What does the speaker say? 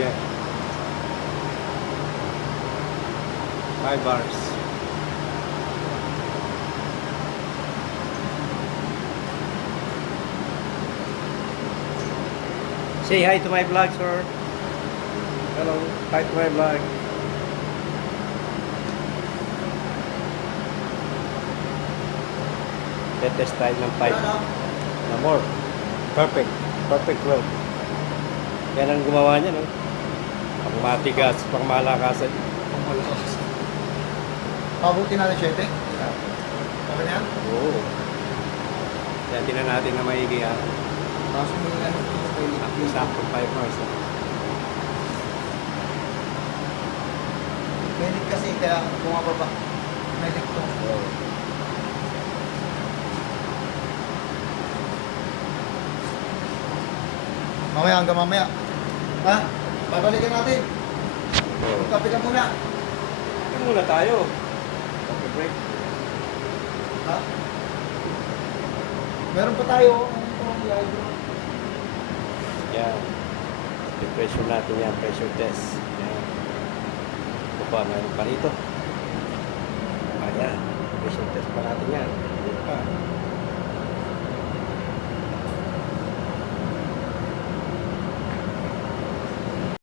yan. 5 bars. Say hi to my vlog, sir. Hello, hi to my vlog. Test tayo ng pipe na more. Perfect. Perfect well. Yan ang gumawa niya, no? Pang matigas, pang malakasan. Pabuti natin 7. Okay na yan? Oo. Yan, tinan natin na maigi yan. Tapos may ano po yung pwede. Ang sakto 5 hours. Pwede kasi kaya bumababa. May lekto. Mamaya hanggang mamaya. Ha? Babalikan natin. Oo. Kape ka muna. Yan muna tayo. Okay, break. Ha? Meron pa tayo. Yan. I-pressure natin yan. Pressure test. Yan. Ito pa, meron pa rito. Ayan. Pressure test pa natin yan.